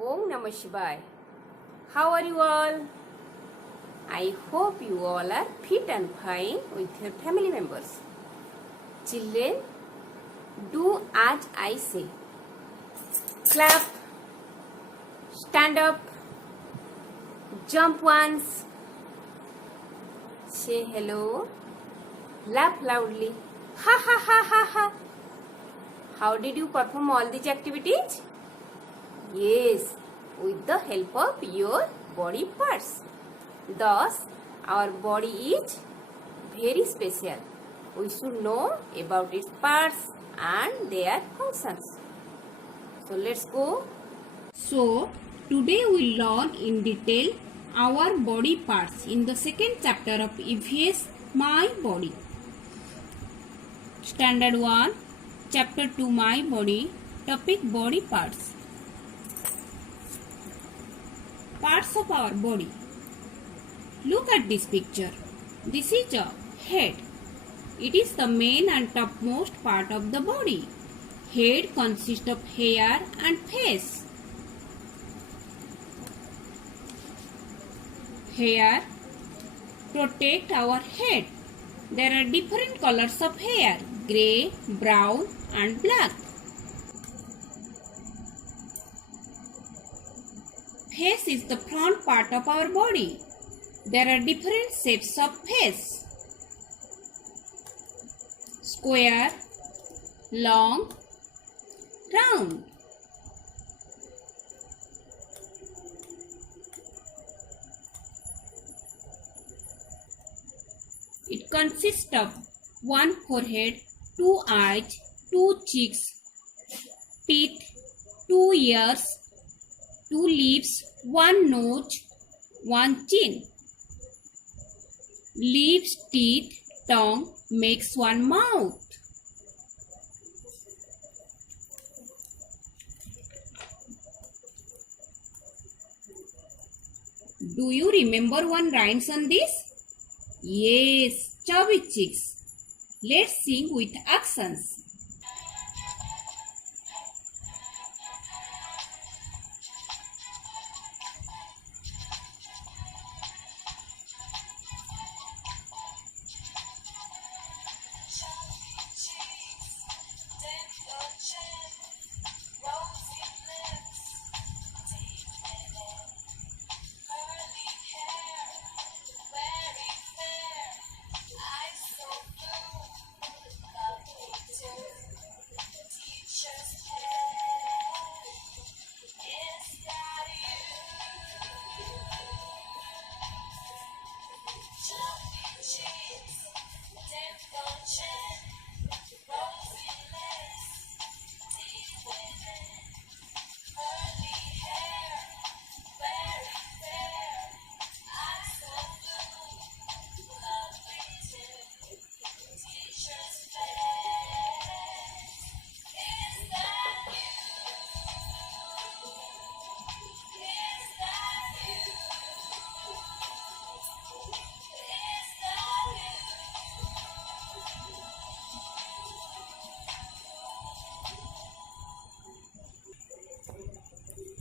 Om Namah Shivaya. How are you all? I hope you all are fit and fine with your family members. Children, do as I say. Clap, stand up, jump once, say hello, laugh loudly. Ha ha ha ha ha. How did you perform all these activities? Yes, with the help of your body parts. Thus, our body is very special. We should know about its parts and their functions. So, let's go. So, today we learn in detail our body parts in the second chapter of EVS My Body. Standard 1, Chapter 2 My Body, Topic Body Parts. Parts of our body. Look at this picture. This is a head. It is the main and topmost part of the body. Head consists of hair and face. Hair protect our head. There are different colors of hair: grey, brown and black. Face is the front part of our body. There are different shapes of face: square, long, round. It consists of one forehead, two eyes, two cheeks, teeth, two ears, two lips, one nose, one chin. Lips, teeth, tongue makes one mouth. Do you remember one rhymes on this? Yes, chubby cheeks. Let's sing with accents.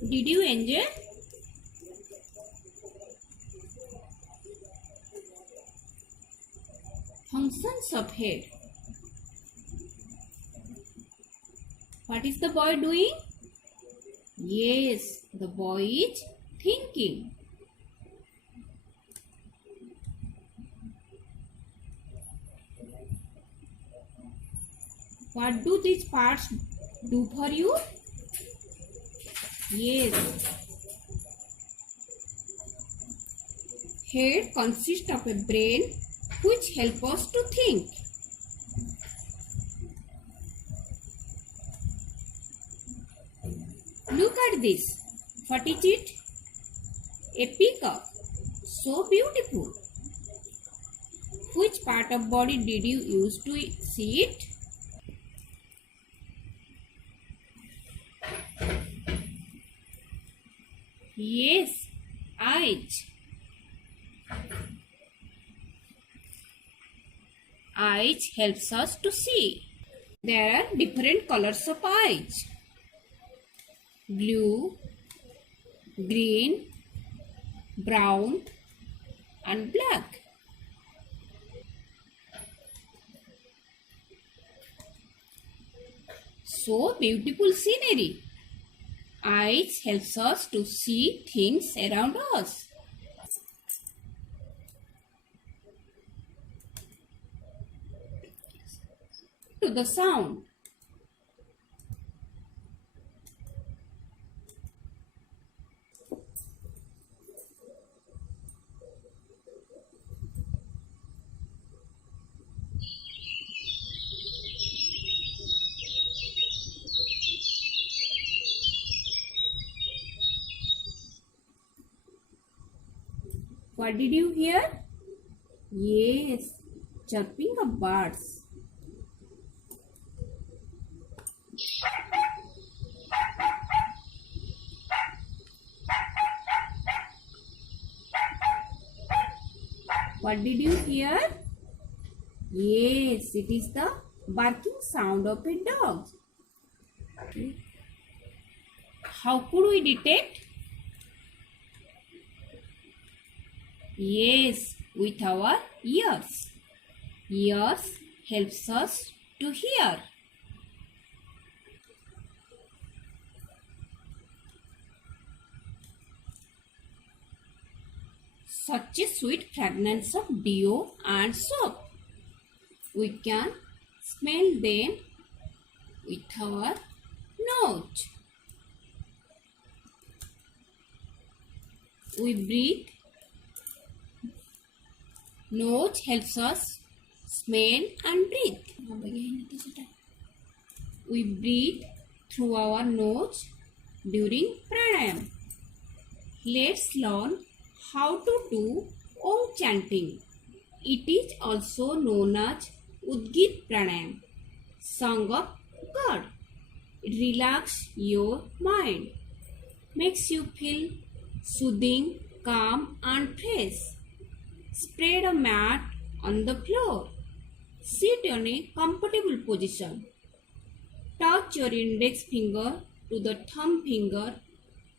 Did you enjoy? Functions of head. What is the boy doing? Yes, the boy is thinking. What do these parts do for you? Yes. Head consists of a brain which helps us to think. Look at this. What is it? A peacock. So beautiful. Which part of body did you use to see it? Yes, eyes. Eyes helps us to see. There are different colors of eyes: blue, green, brown, and black. So beautiful scenery. Eyes helps us to see things around us. To the sound. What did you hear? Yes, chirping of birds. What did you hear? Yes, it is the barking sound of a dog. How could we detect? Yes, with our ears. Ears helps us to hear. Such a sweet fragrance of dew and soap. We can smell them with our nose. We breathe. Nose helps us smell and breathe. We breathe through our nose during pranayam. Let's learn how to do Om chanting. It is also known as Udgit Pranayam, song of God. It relaxes your mind, makes you feel soothing, calm and fresh. Spread a mat on the floor. Sit in a comfortable position. Touch your index finger to the thumb finger.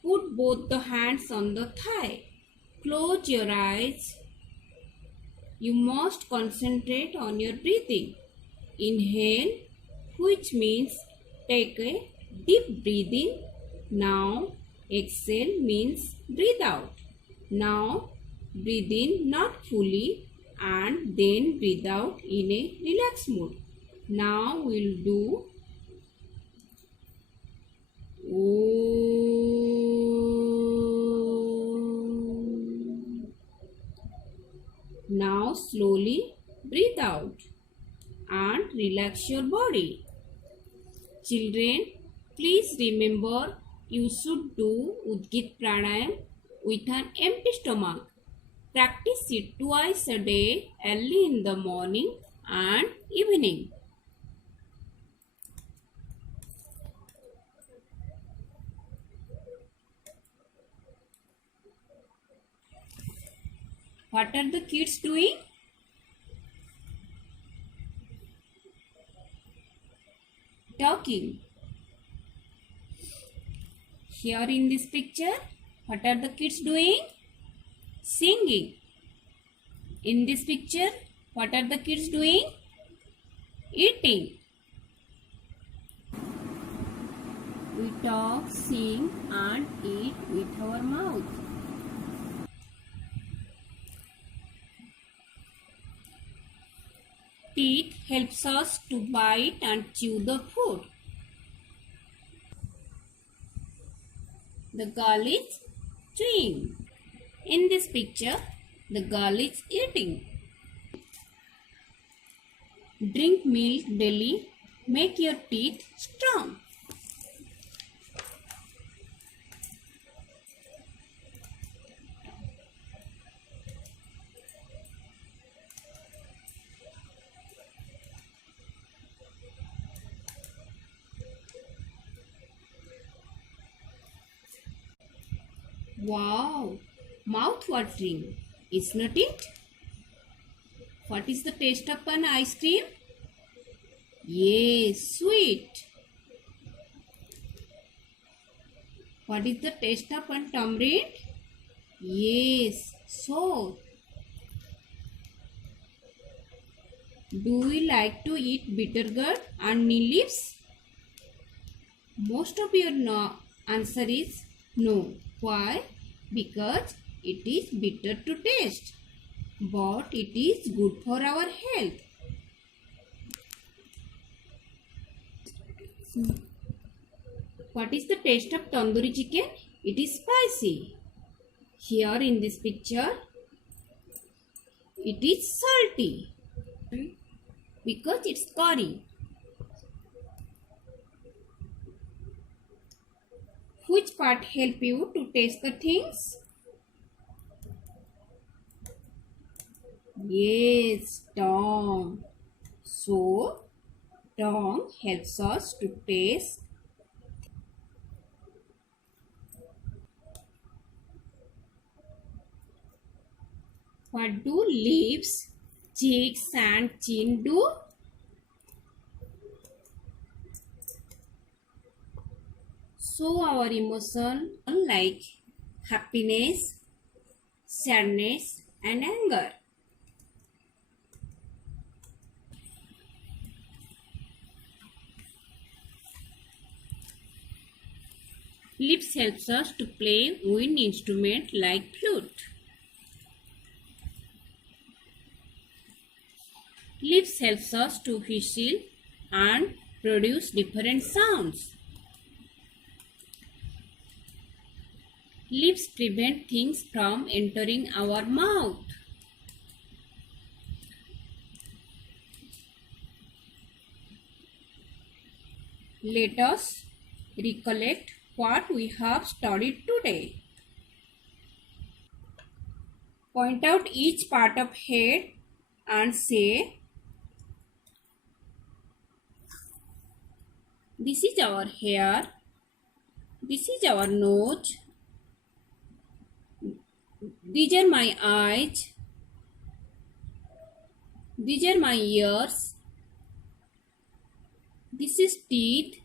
Put both the hands on the thigh. Close your eyes. You must concentrate on your breathing. Inhale, which means take a deep breathing. Now, exhale means breathe out. Now, breathe in not fully and then breathe out in a relaxed mood. Now, we'll do Om. Now slowly breathe out and relax your body. Children, please remember you should do Udgit Pranayam with an empty stomach. Practice it twice a day, early in the morning and evening. What are the kids doing? Talking. Here in this picture, what are the kids doing? Singing. In this picture, what are the kids doing? Eating. We talk, sing and eat with our mouth. Teeth helps us to bite and chew the food. The girl is chewing. In this picture, the girl is eating. Drink milk daily. Make your teeth strong. Wow, mouth-watering, isn't it? What is the taste of an ice cream? Yes, sweet. What is the taste of a tamarind? Yes, so. Do you like to eat bitter gourd and neem leaves? Most of your answer is no. Why? Because it is bitter to taste, but it is good for our health. What is the taste of tandoori chicken? It is spicy. Here in this picture, it is salty because it's curry. Which part help you to taste the things? Yes, tongue. So, tongue helps us to taste. What do lips, cheeks and chin do? Show our emotion like happiness, sadness and anger. Lips helps us to play wind instrument like flute. Lips helps us to whistle and produce different sounds. Lips prevent things from entering our mouth. Let us recollect what we have studied today. Point out each part of head and say, this is our hair, this is our nose, these are my eyes, these are my ears, this is teeth,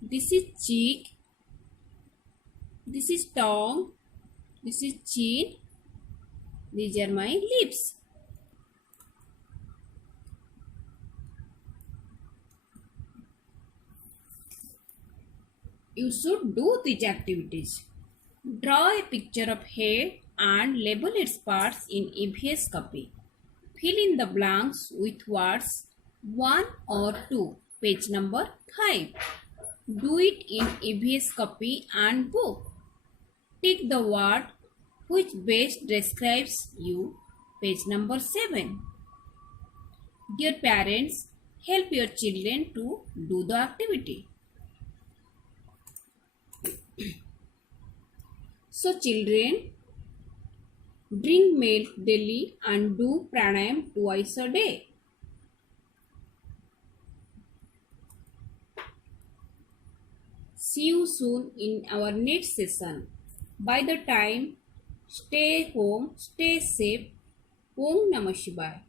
this is cheek, this is tongue, this is chin, these are my lips. You should do these activities. Draw a picture of head and label its parts in EVS copy. Fill in the blanks with words 1 or 2. Page number 5. Do it in EVS copy and book. Tick the word which best describes you. Page number 7. Dear parents, help your children to do the activity. So children, drink milk daily and do pranayam twice a day. See you soon in our next session. By the time, stay home, stay safe. Om Namah Shivaya.